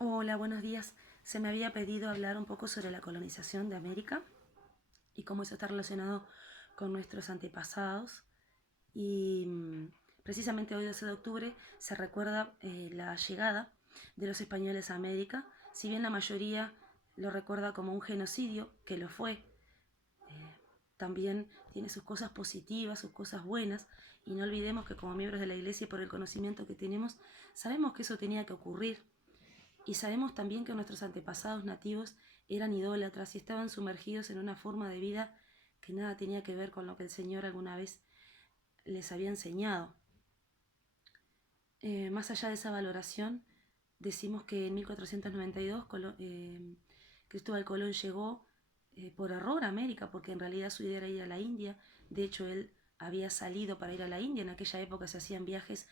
Hola, buenos días. Se me había pedido hablar un poco sobre la colonización de América y cómo eso está relacionado con nuestros antepasados. Y precisamente hoy, 12 de octubre, se recuerda la llegada de los españoles a América. Si bien la mayoría lo recuerda como un genocidio, que lo fue, también tiene sus cosas positivas, sus cosas buenas. Y no olvidemos que como miembros de la Iglesia y por el conocimiento que tenemos, sabemos que eso tenía que ocurrir y sabemos también que nuestros antepasados nativos eran idólatras y estaban sumergidos en una forma de vida que nada tenía que ver con lo que el Señor alguna vez les había enseñado. Más allá de esa valoración, decimos que en 1492 Cristóbal Colón llegó por error a América, porque en realidad su idea era ir a la India. De hecho, él había salido para ir a la India. En aquella época se hacían viajes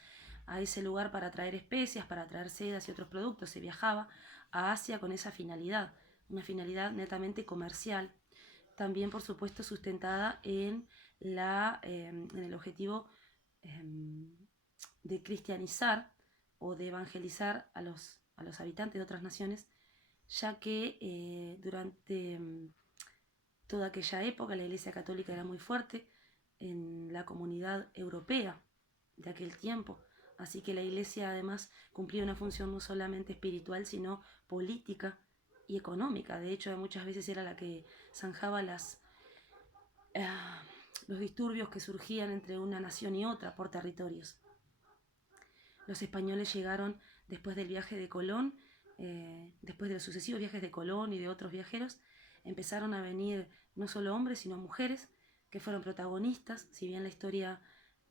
a ese lugar para traer especias, para traer sedas y otros productos. Se viajaba a Asia con esa finalidad, una finalidad netamente comercial. También, por supuesto, sustentada en el objetivo eh, de cristianizar o de evangelizar a los habitantes de otras naciones, ya que durante toda aquella época la Iglesia Católica era muy fuerte en la comunidad europea de aquel tiempo. Así que la Iglesia además cumplía una función no solamente espiritual, sino política y económica. De hecho, muchas veces era la que zanjaba eh, los disturbios que surgían entre una nación y otra por territorios. Los españoles llegaron después del viaje de Colón, después de los sucesivos viajes de Colón y de otros viajeros, empezaron a venir no solo hombres, sino mujeres que fueron protagonistas, si bien la historia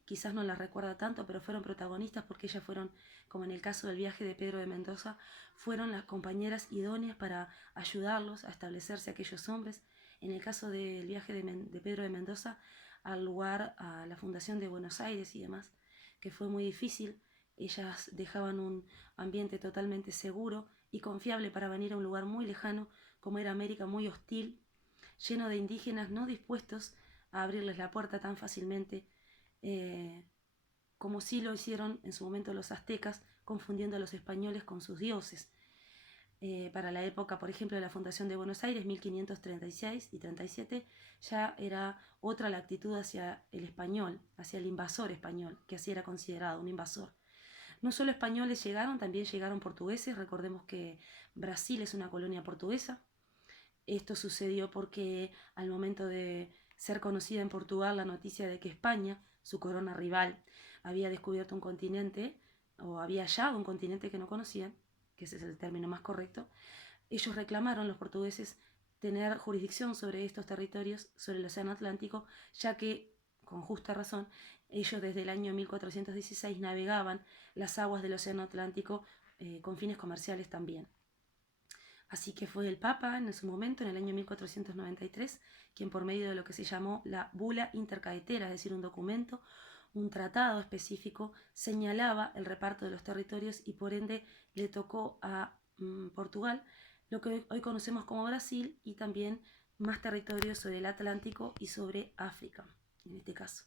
quizás no la recuerda tanto, pero fueron protagonistas porque ellas fueron, como en el caso del viaje de Pedro de Mendoza, fueron las compañeras idóneas para ayudarlos a establecerse aquellos hombres. En el caso del viaje de Pedro de Mendoza al lugar, a la fundación de Buenos Aires y demás, que fue muy difícil. Ellas dejaban un ambiente totalmente seguro y confiable para venir a un lugar muy lejano, como era América, muy hostil, lleno de indígenas no dispuestos a abrirles la puerta tan fácilmente, eh, como sí lo hicieron en su momento los aztecas, confundiendo a los españoles con sus dioses. Para la época, por ejemplo, de la fundación de Buenos Aires, 1536 y 37, ya era otra la actitud hacia el español, hacia el invasor español, que así era considerado, un invasor. No solo españoles llegaron, también llegaron portugueses. Recordemos que Brasil es una colonia portuguesa. Esto sucedió porque al momento de ser conocida en Portugal la noticia de que España, su corona rival, había descubierto un continente o había hallado un continente que no conocían, que ese es el término más correcto, ellos reclamaron, los portugueses, tener jurisdicción sobre estos territorios, sobre el Océano Atlántico, ya que, con justa razón, ellos desde el año 1416 navegaban las aguas del Océano Atlántico con fines comerciales también. Así que fue el Papa en su momento, en el año 1493, quien por medio de lo que se llamó la bula intercaetera, es decir, un documento, un tratado específico, señalaba el reparto de los territorios y por ende le tocó a Portugal lo que hoy conocemos como Brasil y también más territorios sobre el Atlántico y sobre África, en este caso.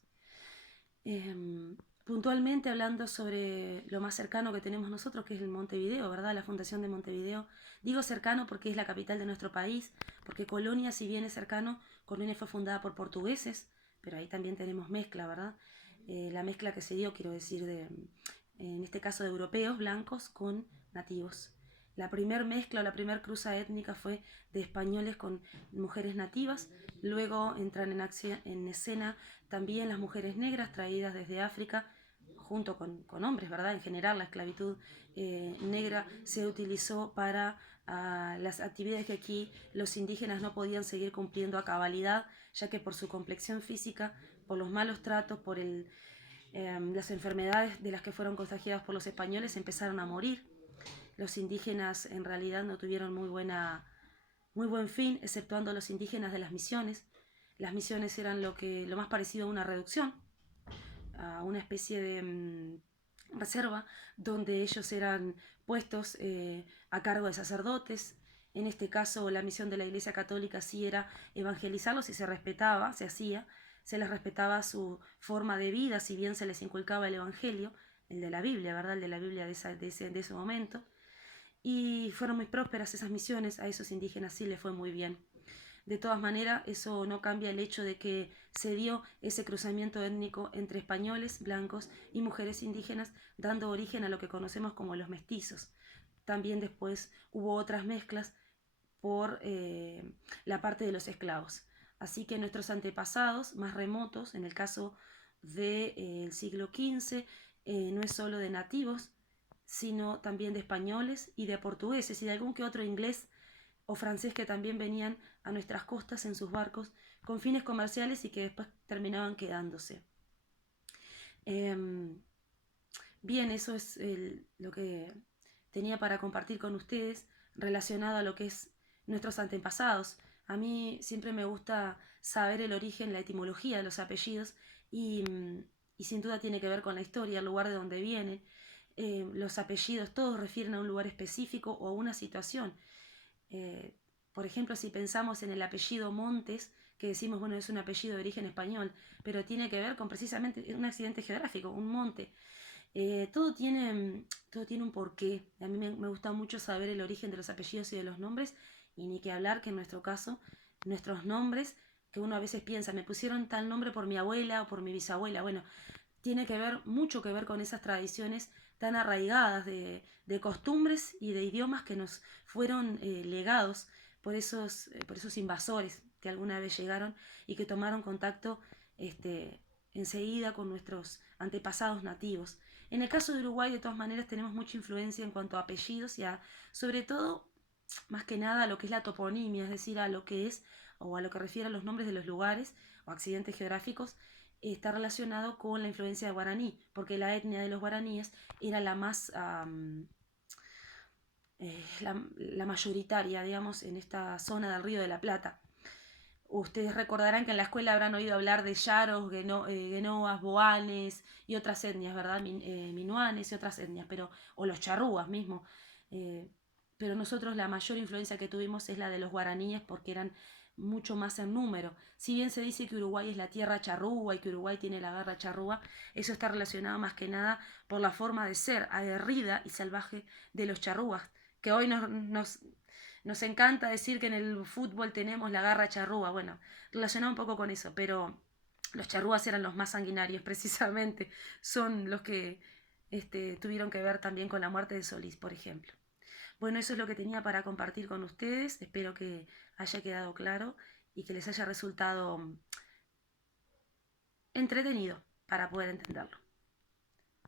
Puntualmente hablando sobre lo más cercano que tenemos nosotros, que es el Montevideo, ¿verdad? La Fundación de Montevideo. Digo cercano porque es la capital de nuestro país, porque Colonia, si bien es cercano, Colonia fue fundada por portugueses, pero ahí también tenemos mezcla, ¿verdad? La mezcla que se dio, quiero decir, en este caso de europeos blancos con nativos. La primer mezcla o la primer cruza étnica fue de españoles con mujeres nativas, luego entran en escena también las mujeres negras traídas desde África, junto con hombres, ¿verdad? En general la esclavitud negra se utilizó para las actividades que aquí los indígenas no podían seguir cumpliendo a cabalidad, ya que por su complexión física, por los malos tratos, por las enfermedades de las que fueron contagiados por los españoles, empezaron a morir. Los indígenas en realidad no tuvieron muy buen fin, exceptuando los indígenas de las misiones. Las misiones eran lo más parecido a una reducción, a una especie de reserva donde ellos eran puestos a cargo de sacerdotes. En este caso, la misión de la Iglesia Católica sí era evangelizarlos y se respetaba, se hacía, se les respetaba su forma de vida, si bien se les inculcaba el Evangelio, el de la Biblia, ¿verdad? El de la Biblia de ese momento. Y y fueron muy prósperas esas misiones, a esos indígenas sí les fue muy bien. De todas maneras, eso no cambia el hecho de que se dio ese cruzamiento étnico entre españoles, blancos y mujeres indígenas, dando origen a lo que conocemos como los mestizos. También después hubo otras mezclas por la parte de los esclavos. Así que nuestros antepasados más remotos, en el caso del siglo XV, no es solo de nativos, sino también de españoles y de portugueses y de algún que otro inglés o francés que también venían a nuestras costas en sus barcos con fines comerciales y que después terminaban quedándose. Bien, eso es lo que tenía para compartir con ustedes relacionado a lo que es nuestros antepasados. A mí siempre me gusta saber el origen, la etimología de los apellidos y sin duda tiene que ver con la historia, el lugar de donde vienen. Los apellidos todos refieren a un lugar específico o a una situación. Eh, por ejemplo, si pensamos en el apellido Montes, que decimos, bueno, es un apellido de origen español, pero tiene que ver con precisamente un accidente geográfico, un monte. Todo tiene un porqué. A mí me gusta mucho saber el origen de los apellidos y de los nombres, y ni que hablar que en nuestro caso, nuestros nombres, que uno a veces piensa, me pusieron tal nombre por mi abuela o por mi bisabuela. Bueno, tiene que ver, mucho que ver con esas tradiciones tan arraigadas de costumbres y de idiomas que nos fueron legados por esos invasores que alguna vez llegaron y que tomaron contacto enseguida con nuestros antepasados nativos. En el caso de Uruguay, de todas maneras, tenemos mucha influencia en cuanto a apellidos y a, sobre todo, más que nada, a lo que es la toponimia, es decir, a lo que es o a lo que refiere a los nombres de los lugares o accidentes geográficos, está relacionado con la influencia de guaraní, porque la etnia de los guaraníes era la más la mayoritaria, digamos, en esta zona del Río de la Plata. Ustedes recordarán que en la escuela habrán oído hablar de yaros, genoas, boanes y otras etnias, ¿verdad? Minuanes y otras etnias, pero, o los charrúas mismo. Eh, pero nosotros la mayor influencia que tuvimos es la de los guaraníes porque eran mucho más en número. Si bien se dice que Uruguay es la tierra charrúa y que Uruguay tiene la garra charrúa, eso está relacionado más que nada por la forma de ser aguerrida y salvaje de los charrúas, que hoy nos encanta decir que en el fútbol tenemos la garra charrúa, bueno, relacionado un poco con eso, pero los charrúas eran los más sanguinarios precisamente, son los que tuvieron que ver también con la muerte de Solís, por ejemplo. Bueno, eso es lo que tenía para compartir con ustedes, espero que haya quedado claro y que les haya resultado entretenido para poder entenderlo.